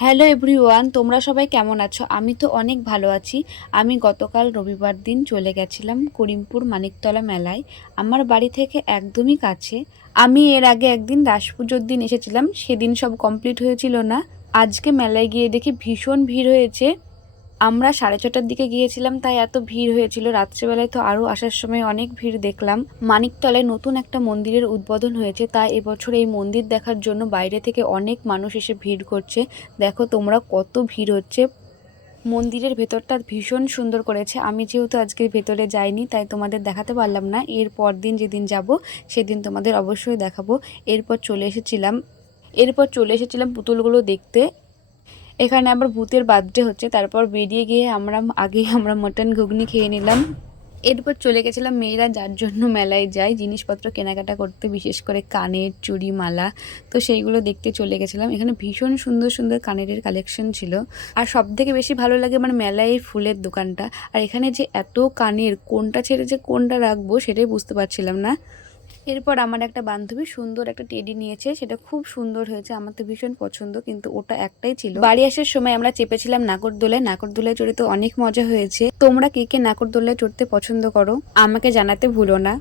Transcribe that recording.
Hello everyone, তোমরা সবাই কেমন আছো? আমি তো অনেক ভালো আছি। আমি গতকাল রবিবার দিন চলে গেছিলাম করিমপুর মানিকতলা মেলায়। আমার বাড়ি থেকে একদমই কাছে। আমি এর আগে একদিন রাস পুজোর দিন এসেছিলাম, সেদিন সব কমপ্লিট হয়েছিল না। আজকে মেলায় গিয়ে দেখি ভীষণ ভিড় হয়েছে। আমরা 6:30টার দিকে গিয়েছিলাম, তাই এত ভিড় হয়েছিল। রাত্রেবেলায় তো আরও আসার সময় অনেক ভিড় দেখলাম। মানিকতলায় নতুন একটা মন্দিরের উদ্বোধন হয়েছে, তাই এবছর এই মন্দির দেখার জন্য বাইরে থেকে অনেক মানুষ এসে ভিড় করছে। দেখো তোমরা কত ভিড় হচ্ছে। মন্দিরের ভেতরটা ভীষণ সুন্দর করেছে। আমি যেহেতু আজকে ভেতরে যাইনি, তাই তোমাদের দেখাতে পারলাম না। এর পর দিন যেদিন যাব সেদিন তোমাদের অবশ্যই দেখাবো। এরপর চলে এসেছিলাম পুতুলগুলো দেখতে। এখানে আবার ভূতের বার্থডে হচ্ছে। তারপর বেরিয়ে গিয়ে আমরা মটন ঘুগনি খেয়ে নিলাম। এরপর চলে গেছিলাম মেয়েরা যার জন্য মেলায় যায় জিনিসপত্র কেনাকাটা করতে, বিশেষ করে কানের চুড়ি মালা। তো সেইগুলো দেখতে চলে গেছিলাম। এখানে ভীষণ সুন্দর সুন্দর কানেরের কালেকশন ছিল। আর সব থেকে বেশি ভালো লাগে আমার মেলায় এই ফুলের দোকানটা। আর এখানে যে এত কানের, কোনটা ছেড়ে যে কোনটা রাখবো সেটাই বুঝতে পারছিলাম না। এরপর আমার একটা বান্ধবী সুন্দর একটা টেডি নিয়েছে, সেটা খুব সুন্দর হয়েছে, আমার তো ভীষণ পছন্দ, কিন্তু ওটা একটাই ছিল। বাড়ি আসার সময় আমরা চেপেছিলাম নাগরদোলায়। নাগরদোলায় চড়ে তো অনেক মজা হয়েছে। তোমরা কে কে নাগরদোলায় চড়তে পছন্দ করো আমাকে জানাতে ভুলো না।